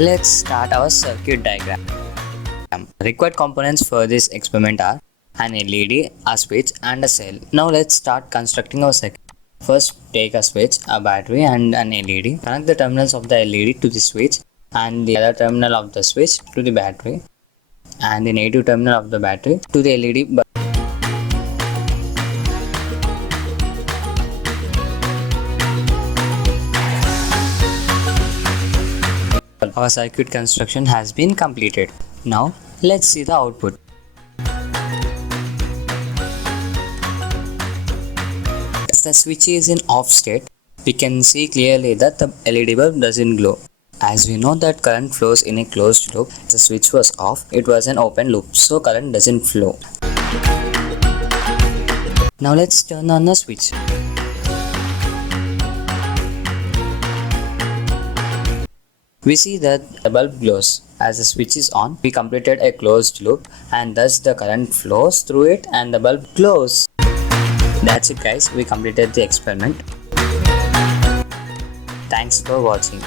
Let's start our circuit diagram. Required components for this experiment are an LED, a switch and a cell. Now let's start constructing our circuit. First, take a switch, a battery and an LED. Connect the terminals of the LED to the switch and the other terminal of the switch to the battery and the negative terminal of the battery to the LED bulb. Our circuit construction has been completed. Now let's see the output. As the switch is in off state, we can see clearly that the LED bulb doesn't glow. As we know that current flows in a closed loop, the switch was off, it was an open loop, so current doesn't flow. Now let's turn on the switch. We see that the bulb glows. As the switch is on, we completed a closed loop and thus the current flows through it and the bulb glows. That's it guys, we completed the experiment. Thanks for watching.